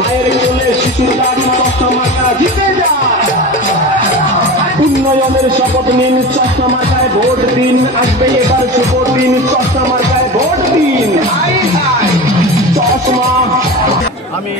মায়ের কোলে শিশুর দাড়ি চশমা মার্কা জিতে যায়। উন্নয়নের শপথ নিন, চশমা মার্কায় ভোট দিন। আসবে এবার শুভ দিন, চশমা মার্কায় ভোট দিন। চশমা আমি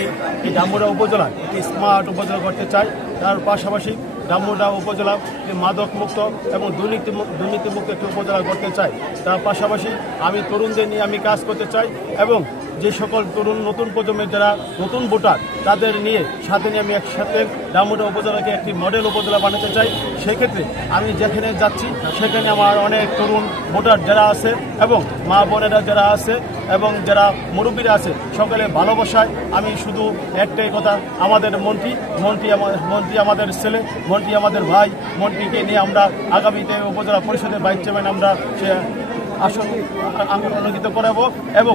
এই ডামুডা উপজেলা স্মার্ট উপজেলা করতে চাই। তার পাশাপাশি ডামুডা উপজেলা মাদক মুক্ত এবং দুর্নীতিমুক্ত একটি উপজেলা করতে চাই। তার পাশাপাশি আমি তরুণদের নিয়ে আমি কাজ করতে চাই এবং যে সকল তরুণ নতুন প্রজন্মের যারা নতুন ভোটার তাদের নিয়ে সাথে নিয়ে আমি একসাথে ডামুডা উপজেলাকে একটি মডেল উপজেলা বানাতে চাই। সেক্ষেত্রে আমি যেখানে যাচ্ছি সেখানে আমার অনেক তরুণ ভোটার যারা আছে এবং মা বোনেরা যারা আছে এবং যারা মুরব্বীরা আছে সকলে ভালোবাসায় আমি শুধু একটাই কথা, আমাদের মন্ত্রী আমাদের ছেলে, মন্ত্রী আমাদের ভাই, মন্ত্রীকে নিয়ে আমরা আগামীতে উপজেলা পরিষদের ভাইস চেয়ারম্যান আমরা সে আসন আলোকিত করাবো এবং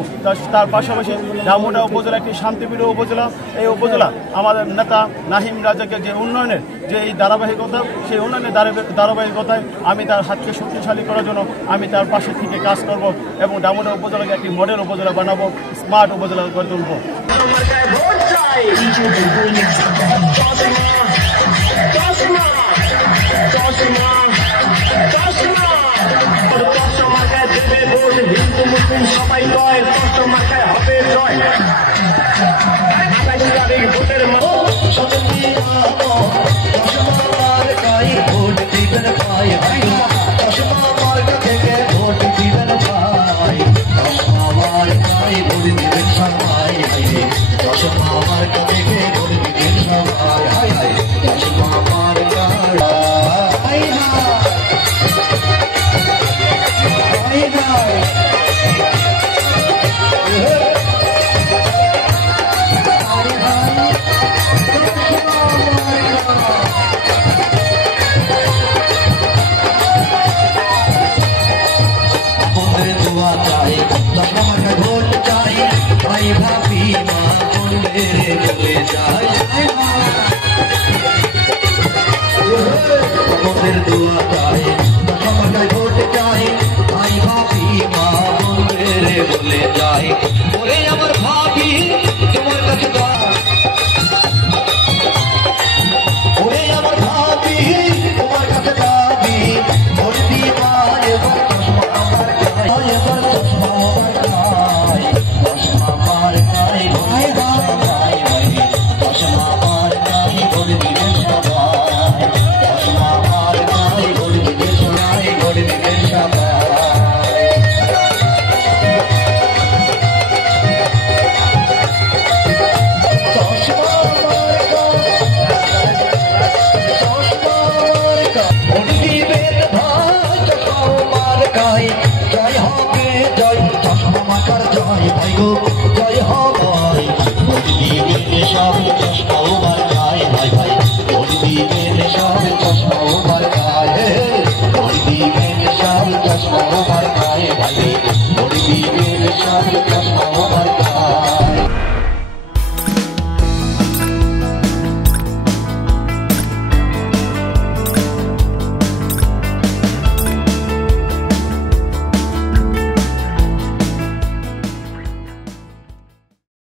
তার পাশাপাশি ডামুডা উপজেলা একটি শান্তিপ্রিয় উপজেলা। এই উপজেলা আমাদের নেতা নাহিম রাজাকে যে উন্নয়নের যে এই ধারাবাহিকতা, সেই উন্নয়নের ধারাবাহিকতায় আমি তার হাতকে শক্তিশালী করার জন্য আমি তার পাশে থেকে কাজ করব এবং ডামুডা উপজেলাকে একটি মডেল উপজেলা বানাবো, স্মার্ট উপজেলা করে তুলবো। সবাই কয় চশমা মার্কায় হবে জয়। 28 তারিখ ভোটের ভোট দিবেন ভাই, চশমা মার্কা থেকে ভোট দিবেন ভাই, চশমা মার্কায় ভোট দিবেন সবাই, চশমা মার্কা থেকে ভোট দিবেন সবাই, চশমা মার্কা ভোট চাই ভাই ভাবি মা বলে চলে যায়, আমাদের দোয়া চাই সবাই ভোট চাই ভাই ভাবি মা বলে যায়। ওরে আমার ভাবি তোমার কাছে ওরে আমার ভাবি তোমার কাছে দাবি ভোট দিবা এবার চশমা আমার গায়ে, এবার চশমা আমার গায়ে, চশমা আমার গায়ে ভাই ভাই ভাই, চশমা আমার গায়ে ভোট দিবে সবাই, চশমা আমার গায়ে ভোট দিবে সবাই, ভোট দিবে সবাই। জয় হবে জয়, চশমা মার্কার জয় ভাই গো, জয় হবে সব